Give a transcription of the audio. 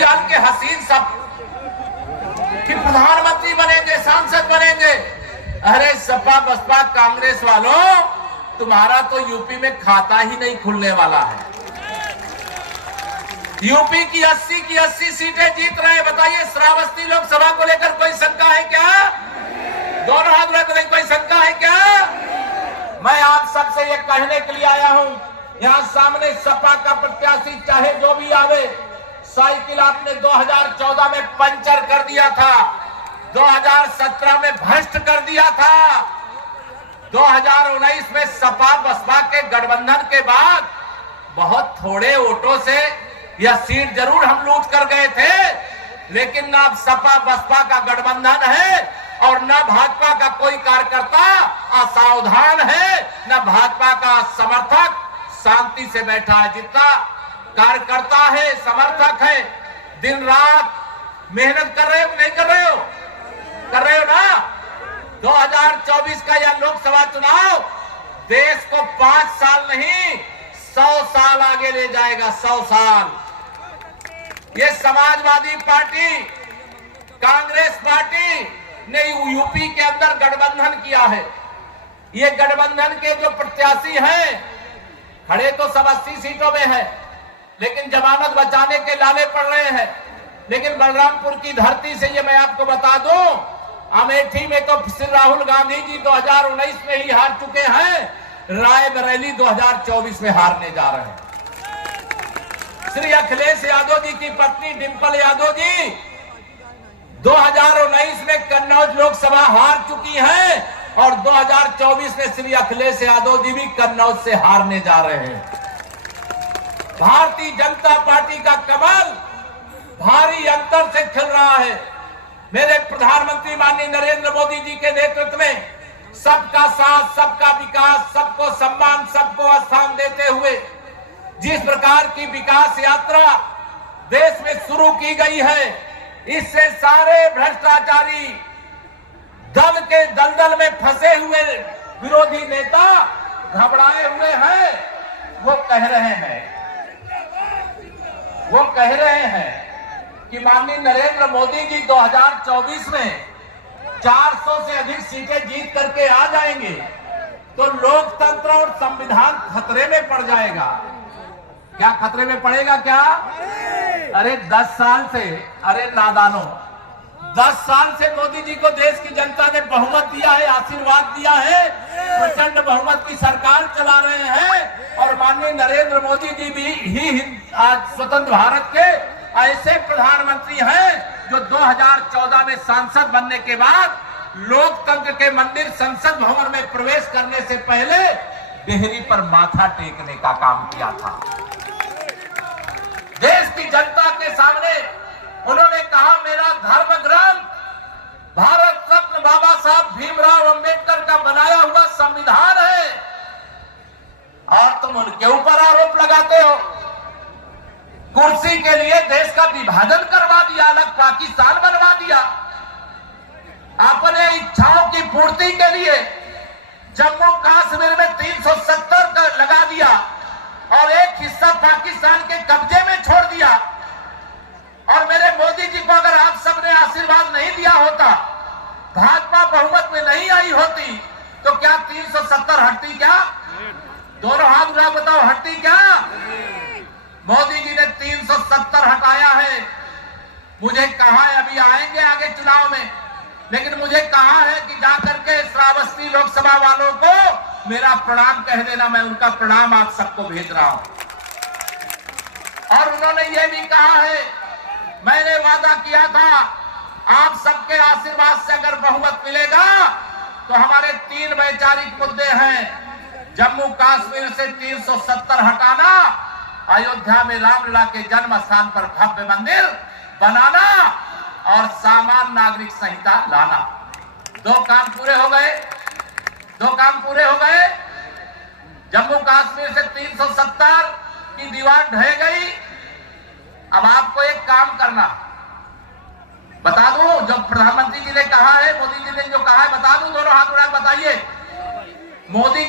मोतीलाल के हसीन सब कि प्रधानमंत्री बनेंगे, सांसद बनेंगे। अरे सपा बसपा कांग्रेस वालों, तुम्हारा तो यूपी में खाता ही नहीं खुलने वाला है। यूपी की 80 सीटें जीत रहे हैं। बताइए, श्रावस्ती लोकसभा को लेकर कोई शंका है क्या? दोनों हाथ में कोई शंका है क्या? मैं आप सबसे ये कहने के लिए आया हूं, यहां सामने सपा का प्रत्याशी चाहे जो भी आवे, साइकिल आपने 2014 में पंचर कर दिया था, 2017 में भ्रष्ट कर दिया था, 2019 में सपा बसपा के गठबंधन के बाद बहुत थोड़े वोटों से यह सीट जरूर हम लूट कर गए थे, लेकिन अब सपा बसपा का गठबंधन है और न भाजपा का कोई कार्यकर्ता असावधान है, न भाजपा का समर्थक शांति से बैठा है। जितना कार्यकर्ता है, समर्थक है, दिन रात मेहनत कर रहे हो, नहीं कर रहे हो? कर रहे हो ना? 2024 का यह लोकसभा चुनाव देश को 5 साल नहीं 100 साल आगे ले जाएगा। 100 साल। ये समाजवादी पार्टी, कांग्रेस पार्टी ने यूपी के अंदर गठबंधन किया है। ये गठबंधन के जो प्रत्याशी हैं, खड़े तो सब 80 सीटों में है, लेकिन जमानत बचाने के लाले पड़ रहे हैं। लेकिन बलरामपुर की धरती से ये मैं आपको बता दूं, अमेठी में तो श्री राहुल गांधी जी 2019 में ही हार चुके हैं, रायबरेली 2024 में हारने जा रहे हैं। श्री अखिलेश यादव जी की पत्नी डिंपल यादव जी 2019 में कन्नौज लोकसभा हार चुकी हैं और 2024 में श्री अखिलेश यादव जी भी कन्नौज से हारने जा रहे हैं। भारतीय जनता पार्टी का कमल भारी अंतर से खिल रहा है। मेरे प्रधानमंत्री माननीय नरेंद्र मोदी जी के नेतृत्व में सबका साथ, सबका विकास, सबको सम्मान, सबको स्थान देते हुए जिस प्रकार की विकास यात्रा देश में शुरू की गई है, इससे सारे भ्रष्टाचारी दल के दलदल में फंसे हुए विरोधी नेता घबराए हुए हैं। वो कह रहे हैं कि माननीय नरेंद्र मोदी जी 2024 में 400 से अधिक सीटें जीत करके आ जाएंगे तो लोकतंत्र और संविधान खतरे में पड़ जाएगा। क्या खतरे में पड़ेगा? क्या? अरे 10 साल से, अरे नादानो, 10 साल से मोदी जी को देश की जनता ने बहुमत दिया है, आशीर्वाद दिया है, प्रचंड बहुमत की सरकार चला रहे हैं और माननीय नरेंद्र मोदी जी भी ही आज स्वतंत्र भारत के ऐसे प्रधानमंत्री हैं जो 2014 में सांसद बनने के बाद लोकतंत्र के मंदिर संसद भवन में प्रवेश करने से पहले देहरी पर माथा टेकने का काम किया था। देश की जनता के सामने उन्होंने कहा, मेरा धर्म ग्रंथ भारत रत्न बाबा साहब भीमराव अंबेडकर का बनाया हुआ संविधान है और तुम उनके ऊपर आरोप लगाते हो। कुर्सी के लिए देश का विभाजन करवा दिया, अलग पाकिस्तान बनवा दिया, अपने इच्छाओं की पूर्ति के लिए जम्मू कश्मीर में 370 का लगा दिया और एक हिस्सा पाकिस्तान के कब्जे में छोड़ दिया। और मेरे मोदी जी को अगर आप सबने आशीर्वाद नहीं दिया होता, भाजपा बहुमत में नहीं आई होती, तो क्या 370 हटती? क्या? दोनों हाथ उठा बताओ, हटती क्या? मोदी जी ने 370 हटाया है। मुझे कहा है, अभी आएंगे आगे चुनाव में, लेकिन मुझे कहा है कि जाकर के श्रावस्ती लोकसभा वालों को मेरा प्रणाम कह देना। मैं उनका प्रणाम आप सबको भेज रहा हूं। और उन्होंने ये भी कहा है, मैंने वादा किया था आप सबके आशीर्वाद से अगर बहुमत मिलेगा तो हमारे 3 वैचारिक मुद्दे हैं। जम्मू कश्मीर से 370 हटाना, अयोध्या में रामलला के जन्म स्थान पर भव्य मंदिर बनाना और सामान्य नागरिक संहिता लाना। 2 काम पूरे हो गए। 2 काम पूरे हो गए। जम्मू कश्मीर से 370 की दीवार ढह गई। अब आपको एक काम करना, बता दूं जो प्रधानमंत्री जी ने कहा है, मोदी जी ने जो कहा है, बता दूं, दोनों हाथ उठा बताइए। मोदी